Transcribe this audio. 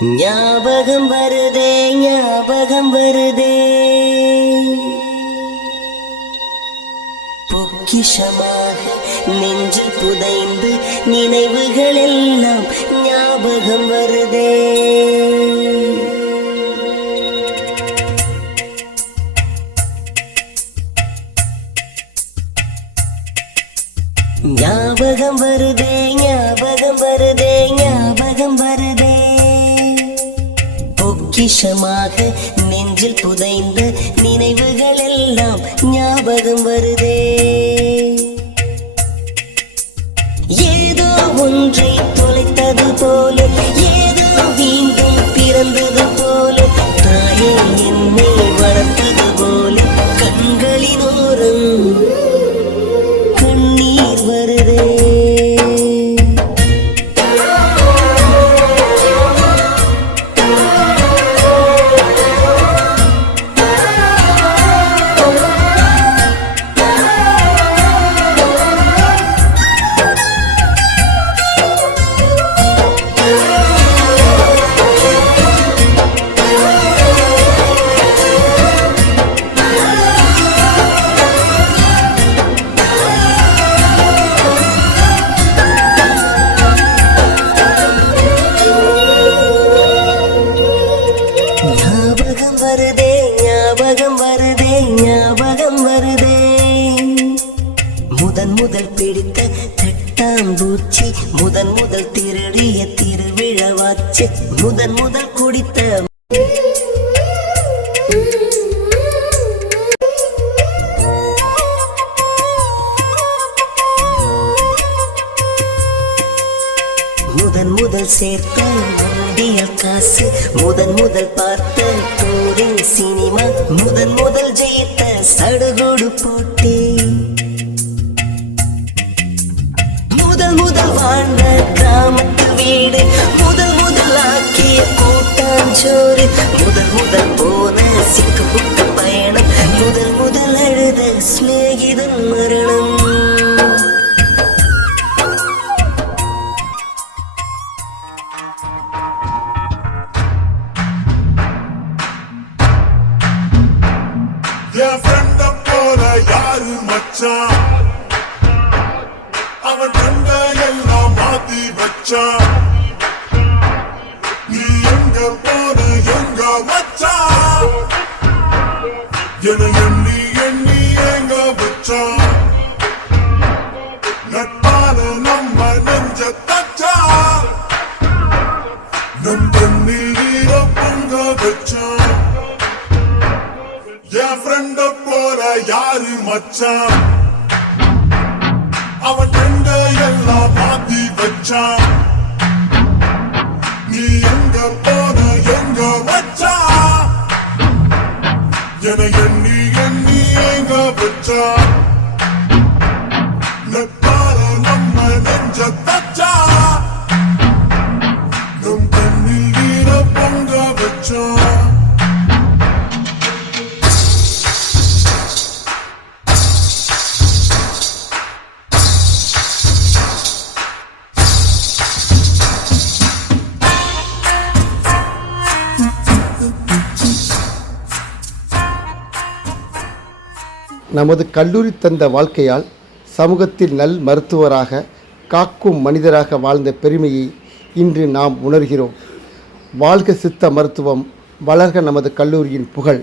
ஞாபகம் வருதே ஞாபகம் வருதே பொக்கிஷமாக நெஞ்சில் புதைந்து நினைவுகள் எல்லாம் ஞாபகம் வருதே. ஞாபகம் வருதே ஞாபகம் வருதே ஞாபகம் வருதே பொக்கிஷமாக நெஞ்சில் புதைந்த நினைவுகள் எல்லாம் ஞாபகம் வருதே. ஏதோ ஒன்றை தொலைத்தது போல ஏதோ மீண்டும் பிறந்தது போல தாயே என்னை வளர்த்தது போல கண்களின் ஓரம் கண்ணீர் வருதே. முதன் முதல் பிடித்த தட்டாம்பூச்சி முதன் முதல் திருடிய திருவிழாவாச்சு முதன் முதல் குடித்த முதன் முதல் சேர்த்த உண்டியல் காசு முதன் முதல் பார்த்த டூரிங் சினிமா முதன் முதல் ஜெயித்த சடுகுடு போட்டி முதல் முதல் வாழ்ந்த கிராமத்து வீடு முதல் முதல் ஆக்கிய கூட்டாஞ்சோறு முதல் முதல் போன சிக்குமுக்க பயணம் முதல் முதல் அழுத சிநேகிதன் மரணம். என் ஃப்ரெண்ட போல யாரு மச்சான் அவன் ஃப்ரெண்ட எல்லாம் மாத்தி வச்சான். நீ எங்க போன எங்க மச்சான் என எண்ணி எண்ணி எங்க வச்சான். நட்பால நம்ம நெஞ்ச தச்சான் நம் தண்ணீர் நீர பொங்க வச்சான். என் ஃப்ரெண்ட போல யாரு மச்சான் அவன் ஃப்ரெண்ட எல்லாம் மாத்தி வச்சான். நீ எங்க போன எங்க வச்சான் என எண்ணி எண்ணி எங்க வச்சான். நட்பால நம்ம நெஞ்ச தச்சான் நம் தண்ணில் நீர பொங்க வச்சான். நமது கல்லூரி தந்த வாழ்க்கையால் சமூகத்தில் நல் மருத்துவராக காக்கும் மனிதராக வாழ்ந்த பெருமையை இன்று நாம் உணர்கிறோம். வாழ்க சித்த மருத்துவம், வளர்க நமது கல்லூரியின் புகழ்.